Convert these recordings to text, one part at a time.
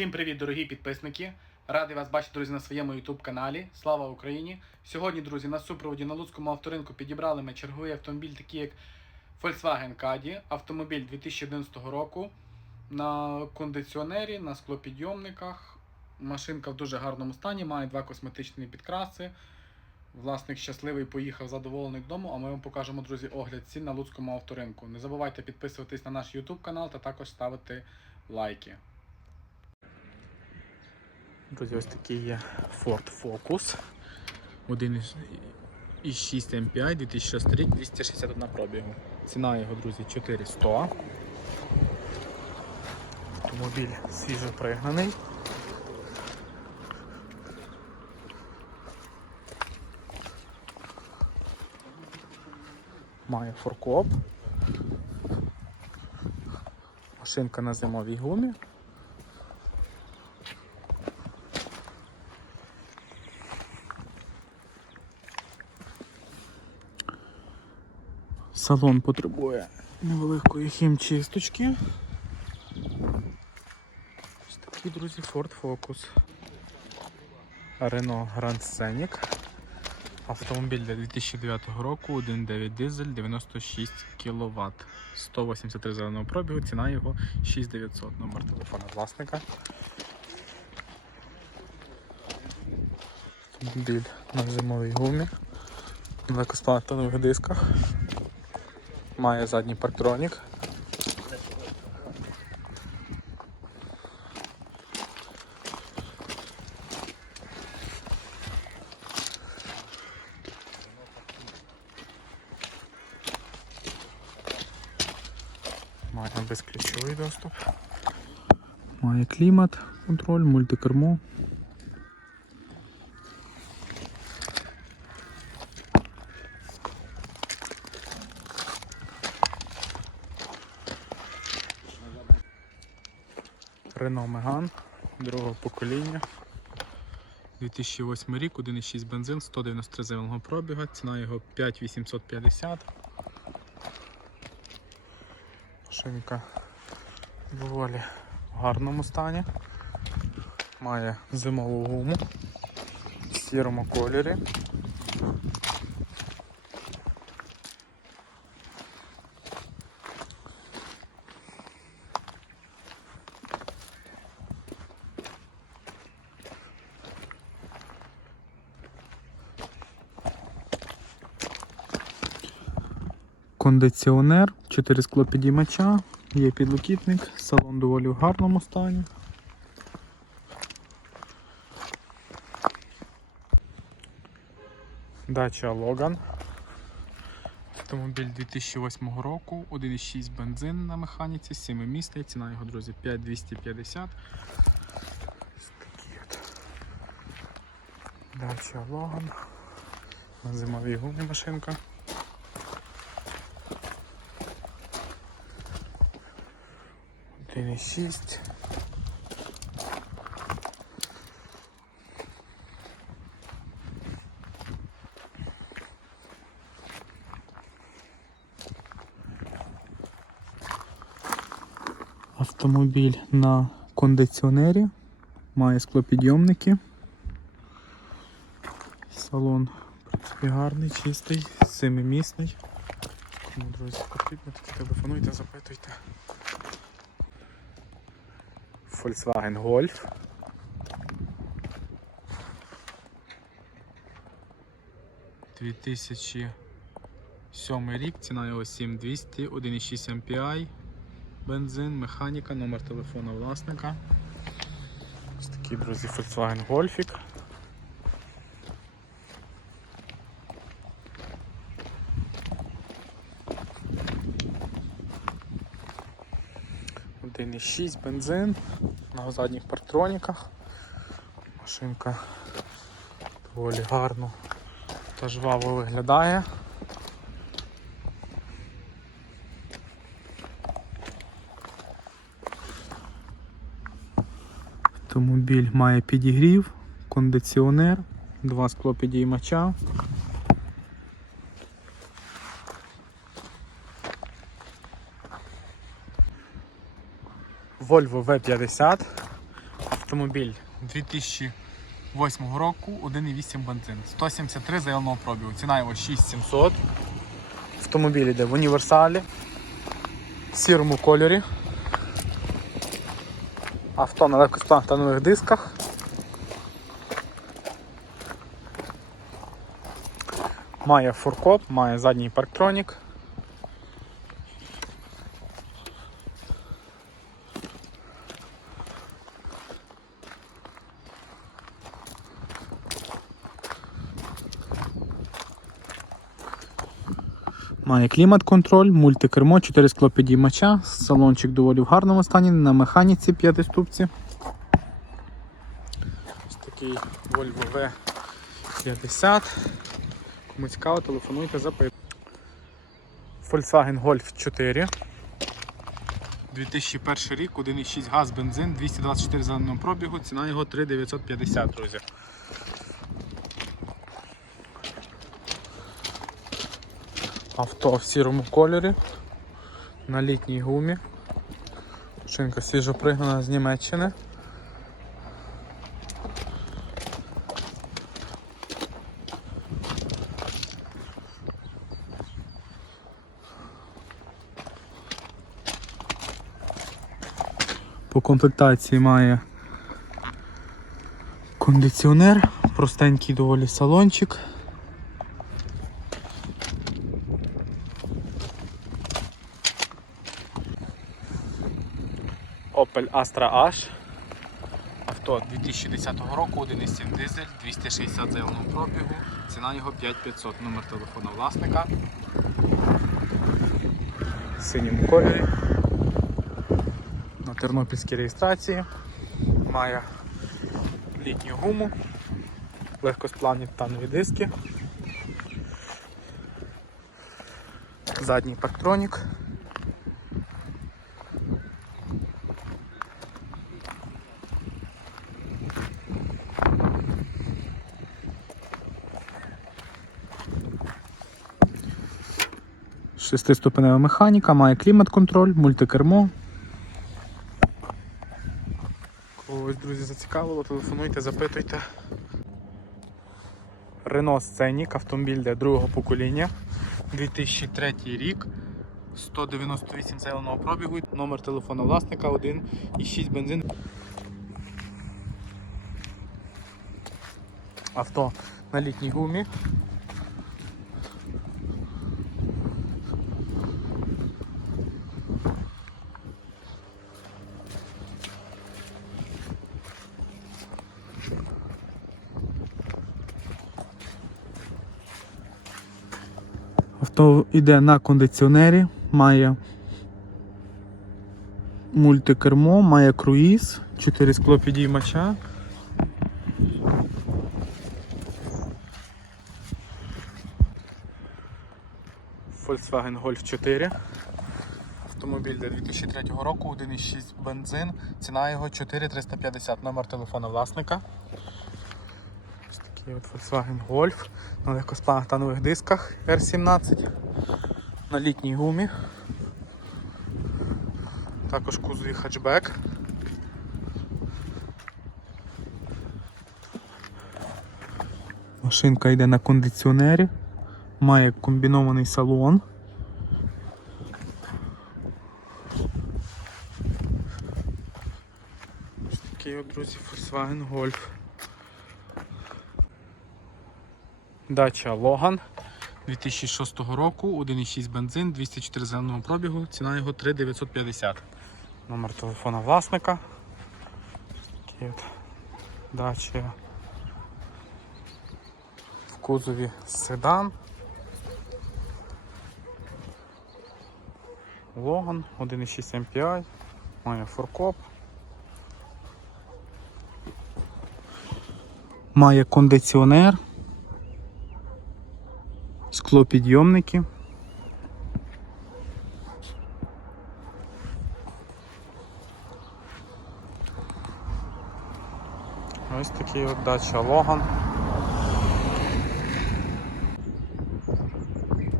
Всім привіт, дорогі підписники! Радий вас бачити, друзі, на своєму YouTube каналі. Слава Україні! Сьогодні, друзі, на супроводі на Луцькому авторинку підібрали ми черговий автомобіль, такий як Volkswagen Caddy, автомобіль 2011 року. На кондиціонері, на склопідйомниках. Машинка в дуже гарному стані, має два косметичні підкраси. Власник щасливий поїхав задоволений додому, а ми вам покажемо, друзі, огляд цін на Луцькому авторинку. Не забувайте підписуватись на наш YouTube канал та також ставити лайки. Друзі, ось такий є Ford Focus. 1,6 MPI 2006 рік, 261 пробігу. Ціна його, друзі, 400. Автомобіль свіжо пригнаний. Має форкоп. Машинка на зимовій гумі. Салон потребує невеликої хімчисточки. Ось такий, друзі, Ford Focus. Renault Grand Scenic. Автомобіль для 2009 року, 1.9 дизель, 96 кВт. 183 зеленого пробігу, ціна його 6900, номер телефона власника. Автомобіль на зимовій гумі, на легкосплатанових дисках. Має задній парктронік. Має безключовий доступ. Має клімат, контроль, мультикермо. Renault Megane другого покоління. 2008 рік, 1,6 бензин, 193 зеленого пробіга, ціна його 5850. Машинка доволі в гарному стані. Має зимову гуму в сірому кольорі. Кондиціонер, 4 склопідіймача, є підлокітник, салон доволі в гарному стані. Дача Логан. Автомобіль 2008 року, 1,6 бензин на механіці, 7 місний, ціна його, друзі, 5250. Ось такий от. Дача Логан. На зимовій гумі машинка. Один і шість. Автомобіль на кондиціонері, має склопідйомники. Салон принципі, гарний, чистий, семимісний. Кому, друзі, потрібно, телефонуйте, запитуйте. Volkswagen Golf. Дві тисячі сьомий рік, ціна його 7200, 1,6 MPI, бензин, механіка, номер телефону власника. Ось такий, друзі, Volkswagen Golfік. Один і шість бензин на задніх партроніках. Машинка доволі гарно та жваво виглядає. Автомобіль має підігрів, кондиціонер, два склопідіймача. Volvo V50 Автомобіль 2008 року, 1,8 бензин. 173 заявного пробігу. Ціна його 6700. Автомобіль йде в універсалі, в сірому кольорі. Авто на легкосплантанових дисках. Має фуркоп, має задній парктронік. Має клімат-контроль, мультикермо, 4 склопідіймача, салончик доволі в гарному стані, на механіці п'ятиступці. Ось такий Volvo V50. Кому цікаво, телефонуйте, запитуйте. Volkswagen Golf 4. 2001 рік, 1,6 газ, бензин, 224 зеленого пробігу, ціна його 3950, друзі. Авто в сірому кольорі, на літній гумі. Шинка свіжо пригнана з Німеччини. По комплектації має кондиціонер, простенький доволі салончик. Opel Astra H. Авто 2010 року, 1,7 дизель, 260 заявленого пробігу, ціна його 5500, номер телефону власника. Синьому кольорі. На тернопільській реєстрації. Має літню гуму, легкосплавні титанові диски. Задній парктронік. Шестиступенева механіка, має клімат-контроль, мультикермо. Когось, друзі, зацікавило, телефонуйте, запитуйте. Renault Scenic, автомобіль для другого покоління. 2003 рік. 198 зеленого пробігу, номер телефону власника 1,6 бензин. Авто на літній гумі. Авто йде на кондиціонері, має мультикермо, має круїз, 4 склопідіймача. Volkswagen Golf 4. Автомобіль для 2003 року, 1,6 бензин, ціна його 4350, номер телефону власника. Такий от Volkswagen Golf на легкосплавних дисках R17 на літній гумі. Також кузові хатчбек. Машинка йде на кондиціонері, має комбінований салон. Ось такий от, друзі, Volkswagen Golf. Дача Логан 2006 року, 1,6 бензин, 204 зеленого пробігу, ціна його 3950. Номер телефона власника. Дача в кузові седан. Логан 1,6 MPI, має форкоп. Має кондиціонер. Склопідйомники. Ось такий от дача Логан.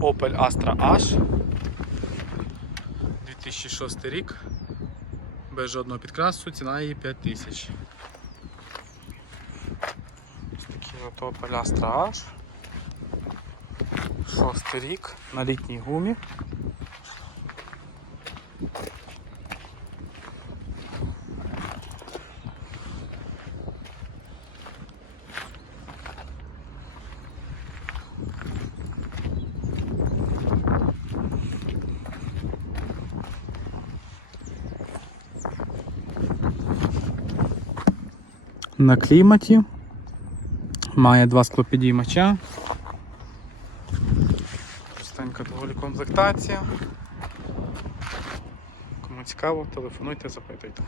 Opel Astra H. 2006 рік. Без жодного підкрасу, ціна її 5000. Зато Полястра H. Шостий рік на літній гумі. На кліматі. Має два склопідіймача. Простенька доволі комплектація. Кому цікаво, телефонуйте, запитуйте.